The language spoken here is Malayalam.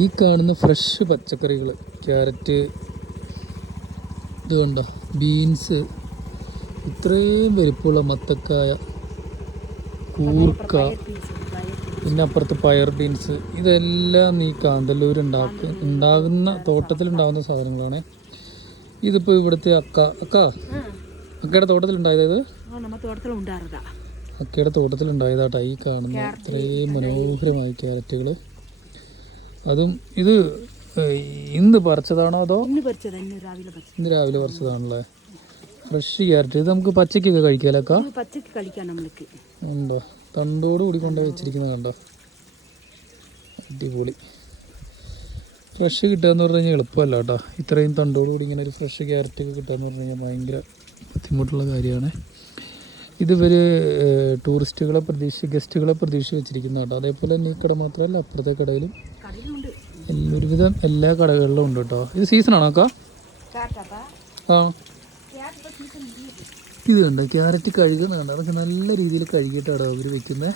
ഈ കാണുന്ന ഫ്രഷ് പച്ചക്കറികൾ, ക്യാരറ്റ്, ഇത് കണ്ടോ, ബീൻസ്, ഇത്രയും വലിപ്പമുള്ള മത്തക്കായ, കൂർക്ക, പിന്നെ അപ്പുറത്ത് പയർ ബീൻസ്, ഇതെല്ലാം ഈ കാന്തല്ലൂർ ഉണ്ടാകുന്ന തോട്ടത്തിലുണ്ടാകുന്ന സാധനങ്ങളാണ്. ഇതിപ്പോൾ ഇവിടുത്തെ അക്കയുടെ തോട്ടത്തിലുണ്ടായത്, അക്കയുടെ തോട്ടത്തിലുണ്ടായതാട്ടോ ഈ കാണുന്ന ഇത്രയും മനോഹരമായ ക്യാരറ്റുകൾ. അതും ഇത് ഇന്ന് പറിച്ചതാണോ അതോ ഇന്ന് രാവിലെ പറിച്ചതാണല്ലേ? Fresh carrot. ഇത് നമുക്ക് പച്ചക്കൊക്കെ കഴിക്കാലൊക്കെ. ഉണ്ടോ, തണ്ടോട് കൂടി കൊണ്ടുപോയി വെച്ചിരിക്കുന്നത് കണ്ടോ, അടിപൊളി. ഫ്രഷ് കിട്ടുക എന്ന് പറഞ്ഞു കഴിഞ്ഞാൽ എളുപ്പമല്ല കേട്ടോ. ഇത്രയും തണ്ടോട് കൂടി ഇങ്ങനെ ഒരു ഫ്രഷ് ക്യാരറ്റ് ഒക്കെ കിട്ടുക എന്ന് പറഞ്ഞു കഴിഞ്ഞാൽ ഭയങ്കര ബുദ്ധിമുട്ടുള്ള കാര്യമാണ്. ഇതിവർ ഗസ്റ്റുകളെ പ്രതീക്ഷിച്ച് വെച്ചിരിക്കുന്ന കേട്ടോ. അതേപോലെ തന്നെ ഈ കട മാത്രമല്ല, അപ്പുറത്തെ കടയിലും ഒരുവിധം എല്ലാ കടകളിലും ഉണ്ട് കേട്ടോ. ഇത് സീസണാണോ അക്ക? ആ, ഇത് കണ്ടോ ക്യാരറ്റ് കഴുകുന്ന കണ്ടോ, അതൊക്കെ നല്ല രീതിയിൽ കഴുകിയിട്ടാണ് അവർ വെക്കുന്നത്.